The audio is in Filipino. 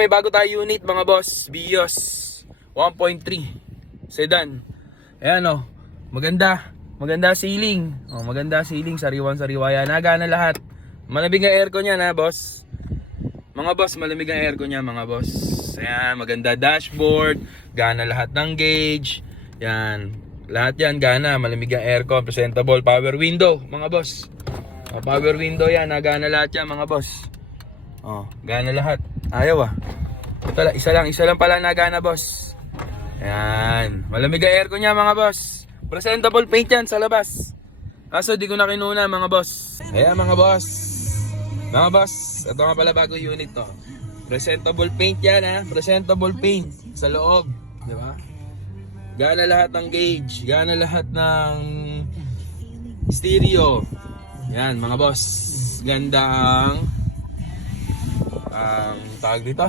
May bago tayo unit mga boss, Vios 1.3 sedan. Ayan o, maganda ceiling. Oh, maganda ceiling, sariwan-sariwa yan. Nagana lahat. Malamig ang aircon niya na, boss. Mga boss, malamig ang aircon niya, mga boss. Ayan, maganda dashboard, gana lahat ng gauge. Yan, lahat yan gana, malamig ang aircon, presentable power window, mga boss. Power window yan, nagana lahat yan, mga boss. Oh, gana lahat. Ayaw ah. Ito, isa lang pala nagana, boss. Ayan, malamig ang aircon niya, mga boss. Presentable paint yan sa labas. Kaso di ko na kinuna, mga boss. Ayan, mga boss. Mga boss, ito nga pala bago unit to. Presentable paint yan ha. Presentable paint sa loob, di ba? Gana lahat ng gauge, gana lahat ng stereo. Yan, mga boss. Ganda ang tawag dito.